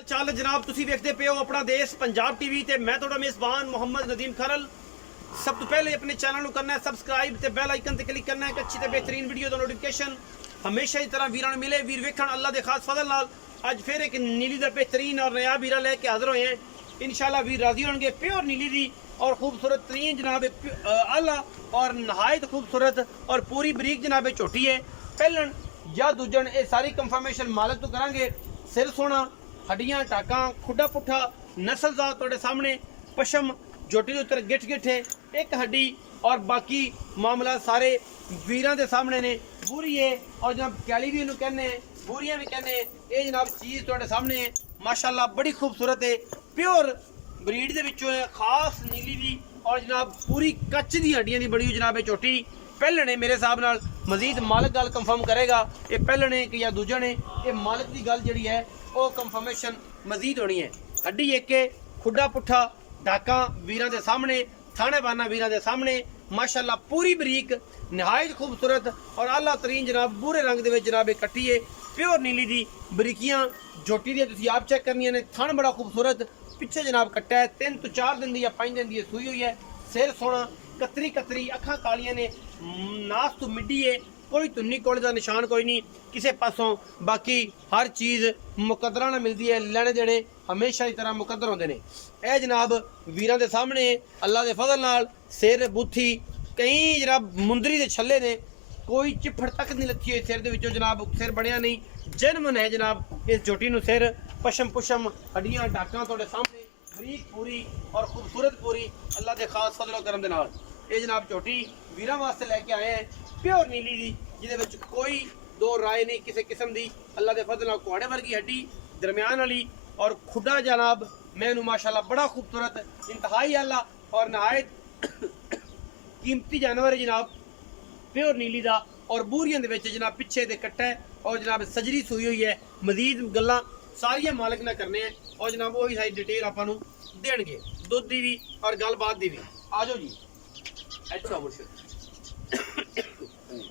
चाल जनाब तुसी वेखदे पे हो अपना देश पंजाब टीवी ते मैं तुहाडा मेज़बान मोहम्मद नदीम खरल। सब तो पहले अपने चैनल को करना है सबसक्राइब ते बेल आइकन ते क्लिक करना है कि अच्छी ते बेहतरीन वीडियो दा नोटिफिकेशन हमेशा की तरह वीरां नूं मिले। वीर वेखण अल्लाह दे खास फजल नाल अज फिर एक नीली दा बेहतरीन और नया वीरा लेके हाजिर होए हैं। इंशाल्लाह वीर राजी होंगे। प्योर नीली दी और खूबसूरत तरीन जनाब आला और नहायत खूबसूरत और पूरी बरीक जनाब झोटी है। पहलन या दूजन ये सारी कंफर्मेशन मालक तो करांगे। सिर सोना हड्डियां टाका खुडा पुठा नस्लदार तुहाडे सामने पशम झोटी के उत्तर गिठ गिठ है एक हड्डी और बाकी मामला सारे वीरां दे सामने ने। बूरी है और जनाब कैली भी इन्हूं कहने बूरियां भी कहने ये जनाब चीज़ तुहाडे सामने है। माशाल्लाह बड़ी खूबसूरत है। प्योर ब्रीड दे विचों है खास नीली दी और जनाब पूरी कच्च दी हड्डियां दी बड़ी जनाब झोटी। पहले मेरे हिसाब नाल मजीद मालक गल कंफर्म करेगा ये पहले ने कि या दूजा ने ये मालक की गल जी है वो कंफर्मेशन मजीद होनी है। हड्डी एक खुडा पुठा डाका वीरां दे सामने थाने बाना वीरां दे सामने माशाल्लाह पूरी बरीक नहायत खूबसूरत और आला तरीन जनाब बूरे रंग दे विच जनाब कट्टी है। प्योर नीली दी बरीकियां झोटी दी तुसीं आप चेक करनियां ने। थन बड़ा खूबसूरत पिछे जनाब कट्टा है 3 तो 4 दिन दी या 5 दिन दी सूई हुई है। सिर सोना कतरी कतरी अखां कालियां ने नास तो मिड्डी है कोई तुन्नी कोले का निशान कोई नहीं किसी पासों। बाकी हर चीज़ मुकद्दरा ना मिलती है लेने देने हमेशा की तरह मुकद्दर होंदे ने। यह जनाब वीरां दे सामने अल्लाह के फजल नाल सिर बुथी कई जनाब मुंदरी के छल्ले ने कोई चिफड़ तक नहीं लथी हुई सिर दे विचों जनाब सिर बनया नहीं जन्मन है जनाब इस झोटी नूं। सिर पशम पुशम हड्डियां टाकां तुहाडे सामने बरीक पूरी और खूबसूरत पूरी अल्लाह के खास फजलो करम दे नाल ये जनाब झोटी वीरां वास्ते लैके आए हैं। प्योर नीली दी जिहदे विच कोई दो राय नहीं किसी किस्म दी अल्लाह के फजल नाल कुआड़े वर्गी हड्डी दरम्यान वाली और खुडा जनाब मैनू माशाल्लाह बड़ा खूबसूरत इंतहाई आला और नहायत कीमती जानवर है जनाब प्योर नीली दा। और बूरियां दे विच जनाब पिछे दे कट्टा है और जनाब सजरी सूई हुई है। मजीद गल्लां सारियां मालक ना करने हैं और जनाब वही सारी डिटेल आपां नूं देणगे दुध दी भी और गलबात दी भी। आ जाओ जी। अच्छा मुर्शिद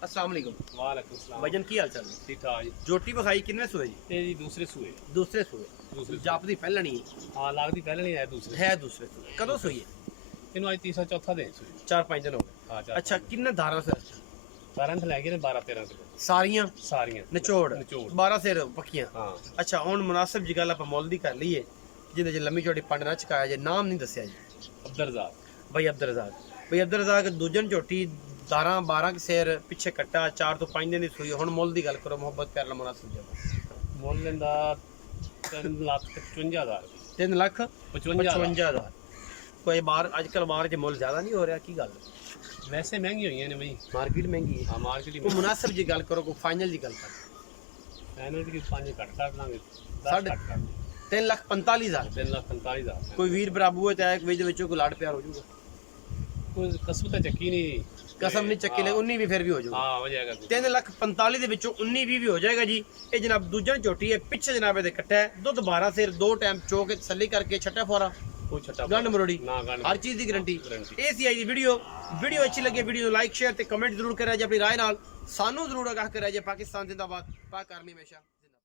अस्सलाम वालेकुम। वालेकुम सलाम। भजन की हाल चाल है? ठीक ठाक जी। झोटी विखाई किन्ने सूए जी? ये जी दूसरे सूए। दूसरे सूए जापदी पहलनी हाँ लागदी पहले नहीं है दूसरे है दूसरे सूए कदों सूई है? इन्हों आज तीसरा चौथा दिन सूए 4-5 दिन हो गए। हाँ अच्छा किन्ने धारा से 12 से लैके 12-13 किलो सारियां सारियां निचोड़ निचोड़ 12 सिर पक्कियां। हाँ अच्छा हुण मुनासिब जी गल आपां मुल दी कर लईए जिहदे च लम्मी चौड़ी पंड ना चकाया जे नाम नहीं दस्सिया जी। अब्दुल भाई अब्दुल रज़ाक दूजन झोटी 12 के सिर पिछे कट्टा 4 तो 5 दिन की सूई। हुण मुल दी गल करो मोहब्बत प्यार नाल मुनासिब जी। मुल लेंदा 3,55,000 3,55,000 कोई बार अजकल बार च मुल ज़्यादा नहीं हो रहा की गल? वैसे महंगी हुई है भाई मार्केट महंगी है। हाँ मार्केट कोई मुनासिब जी गल करो कोई फाइनल जी गल कर। फाइनल की 5 घट कर लांगे 3,45,000 3,45,000 कोई वीर बराबू है तो विच विचों कोई लाड़ प्यार हो जाऊगा। कोई कसम तो चक्की नहीं कसम नहीं चक्की ले 19 भी फिर भी हो जाएगा। हाँ हो जाएगा 3,45,000 ਦੇ ਵਿੱਚੋਂ 19-20 ਵੀ ਹੋ ਜਾਏਗਾ ਜੀ। ਇਹ ਜਨਾਬ ਦੂਜਾ ਝੋਟੀ ਹੈ ਪਿੱਛੇ ਜਨਾਬ ਇਹਦੇ ਕੱਟਾ ਹੈ ਦੁੱਧ 12 ਸਿਰ 2 ਟਾਈਮ ਚੋ ਕੇ ਤਸੱਲੀ ਕਰਕੇ ਛੱਟਾ ਫੋਰਾ कोई छटा ਗੰਢ ਮਰੋੜੀ ना गंढ ਹਰ ਚੀਜ਼ ਦੀ ਗਾਰੰਟੀ। ਇਹ ਸੀ ਅੱਜ ਦੀ ਵੀਡੀਓ ਅੱਛੀ ਲੱਗੇ ਵੀਡੀਓ ਨੂੰ ਲਾਈਕ ਸ਼ੇਅਰ ਤੇ ਕਮੈਂਟ ਜ਼ਰੂਰ ਕਰਿਆ ਜੇ ਆਪਣੀ ਰਾਏ ਨਾਲ ਸਾਨੂੰ ਜ਼ਰੂਰ ਆਗਾਹ ਕਰਿਆ ਜੇ। ਪਾਕਿਸਤਾਨ ਜ਼ਿੰਦਾਬਾਦ ਪਾਕ ਆਰਮੀ ਹਮੇਸ਼ਾ।